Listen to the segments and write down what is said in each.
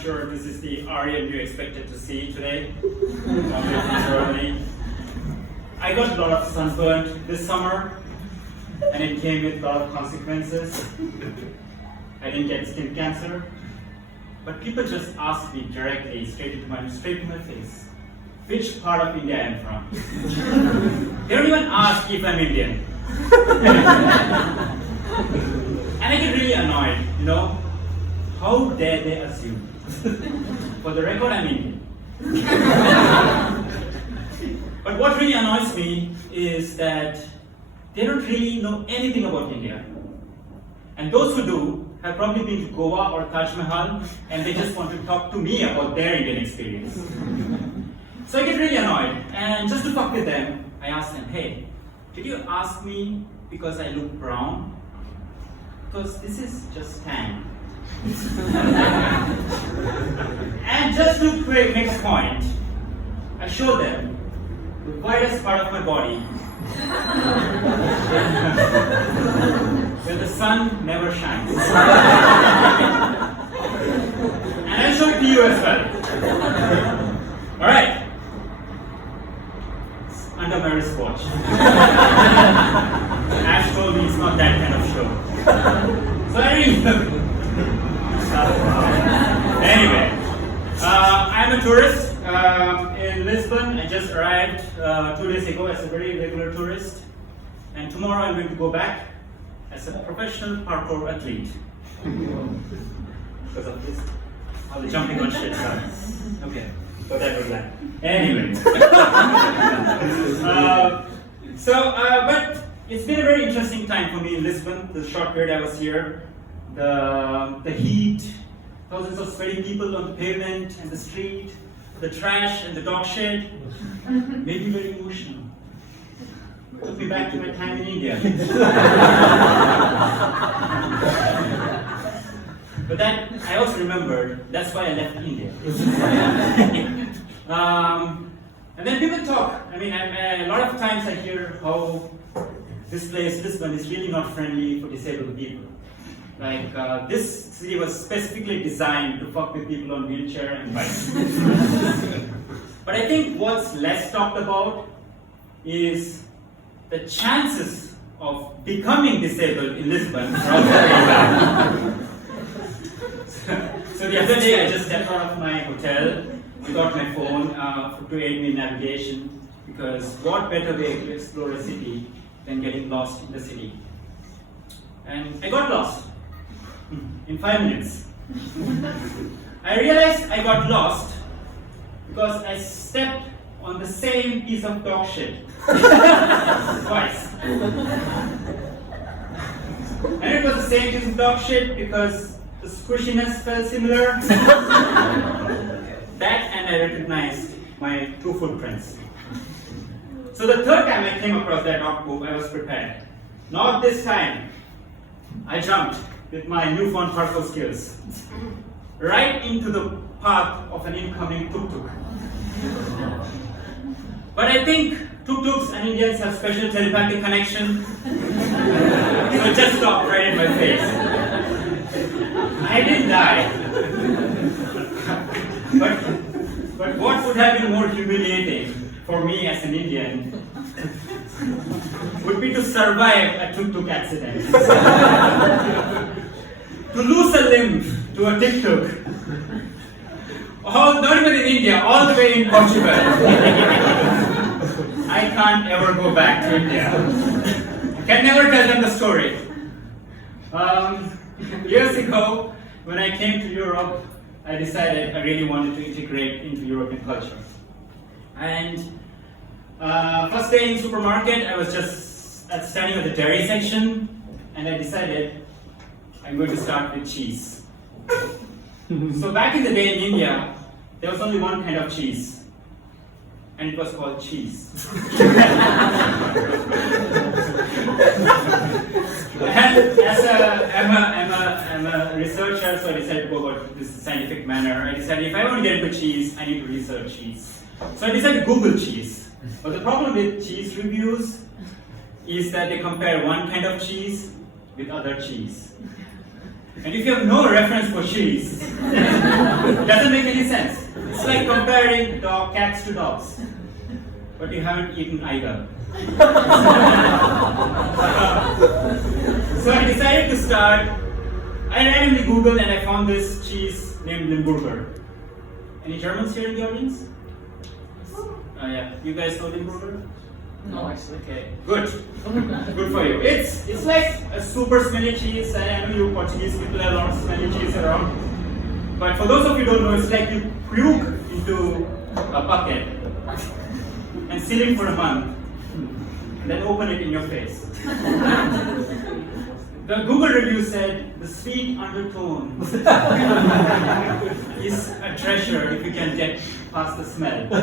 not sure this is the Aryan you expected to see today. Obviously, I got a lot of sunburn this summer, and it came with a lot of consequences. I didn't get skin cancer, but people just asked me directly, straight to my face, which part of India I am from. They don't even ask if I'm Indian. And I get really annoyed, you know. How dare they assume? For the record, I'm Indian. But what really annoys me is that they don't really know anything about India. And those who do have probably been to Goa or Taj Mahal, and they just want to talk to me about their Indian experience. So I get really annoyed, and just to fuck with them, I ask them, hey, did you ask me because I look brown? Because this is just tan. And just to make a point, I show them the widest part of my body where the sun never shines. And I'll show it to you as well. Alright. Under my wristwatch. Ash told me it's not that kind of show. So I really anyway, I'm a tourist in Lisbon. I just arrived 2 days ago as a very regular tourist, and tomorrow I'm going to go back as a professional parkour athlete. Because of this, all the jumping on shit starts. Okay, so that was that. Anyway, but it's been a very interesting time for me in Lisbon. The short period I was here. The heat, thousands of sweaty people on the pavement and the street, the trash and the dog shit, made me very emotional. Took me back to my time in India. But that, I also remembered, that's why I left India. And then people talk. I mean, a lot of times I hear how this place, Lisbon, is really not friendly for disabled people. Like, this city was specifically designed to fuck with people on wheelchair and bikes. But I think what's less talked about is the chances of becoming disabled in Lisbon are also very bad. So the other day I just stepped out of my hotel, without my phone to aid me in navigation, because what better way to explore a city than getting lost in the city? And I got lost. In 5 minutes. I realized I got lost because I stepped on the same piece of dog shit twice. And it was the same piece of dog shit because the squishiness felt similar. That, and I recognized my 2 footprints. So the third time I came across that dog poop, I was prepared. Not this time. I jumped with my newfound parkour skills right into the path of an incoming tuk-tuk. But I think tuk-tuks and Indians have special telepathic connection, so it just stopped right in my face. I didn't die. But what would have been more humiliating for me as an Indian would be to survive a tuk-tuk accident. To lose a limb to a tuk-tuk. Not even in India, all the way in Portugal. I can't ever go back to India. I can never tell them the story. Years ago, when I came to Europe, I decided I really wanted to integrate into European culture. And first day in supermarket, I was just standing at the dairy section, and I decided I'm going to start with cheese. So back in the day in India, there was only one kind of cheese, and it was called cheese. And as I'm a researcher, so I decided to go about this scientific manner. I decided if I want to get into cheese, I need to research cheese. So I decided to Google cheese. But the problem with cheese reviews is that they compare one kind of cheese with other cheese. And if you have no reference for cheese, it doesn't make any sense. It's like comparing cats to dogs, but you haven't eaten either. So I decided to start. I randomly Googled and I found this cheese named Limburger. Any Germans here in the audience? Yeah, you guys know Limburger? No, actually. Okay, good. Good for you. It's like a super smelly cheese. I know you Portuguese people have a lot of smelly cheese around. But for those of you who don't know, it's like you puke into a bucket and seal it for a month, and then open it in your face. The Google review said the sweet undertone is a treasure if you can get past the smell. I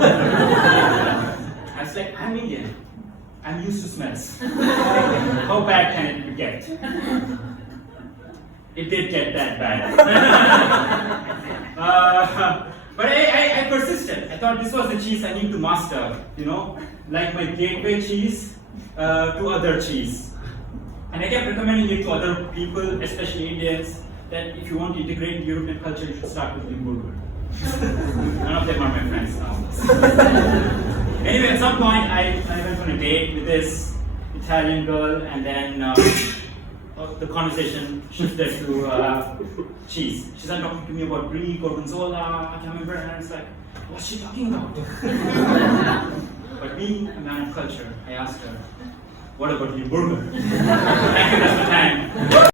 was like, I'm Indian. I'm used to smells. How bad can it get? It did get that bad. But I persisted. I thought this was the cheese I need to master, like my gateway cheese to other cheese. And I kept recommending it to other people, especially Indians, that if you want to integrate European culture, you should start with Limburger. None of them are my friends now. Anyway, at some point, I went on a date with this Italian girl, and then the conversation shifted to cheese. She started talking to me about Brie, Gorgonzola, I can't remember, and I was like, what's she talking about? But being a man of culture, I asked her, what about Limburger? Thank you, that's the time.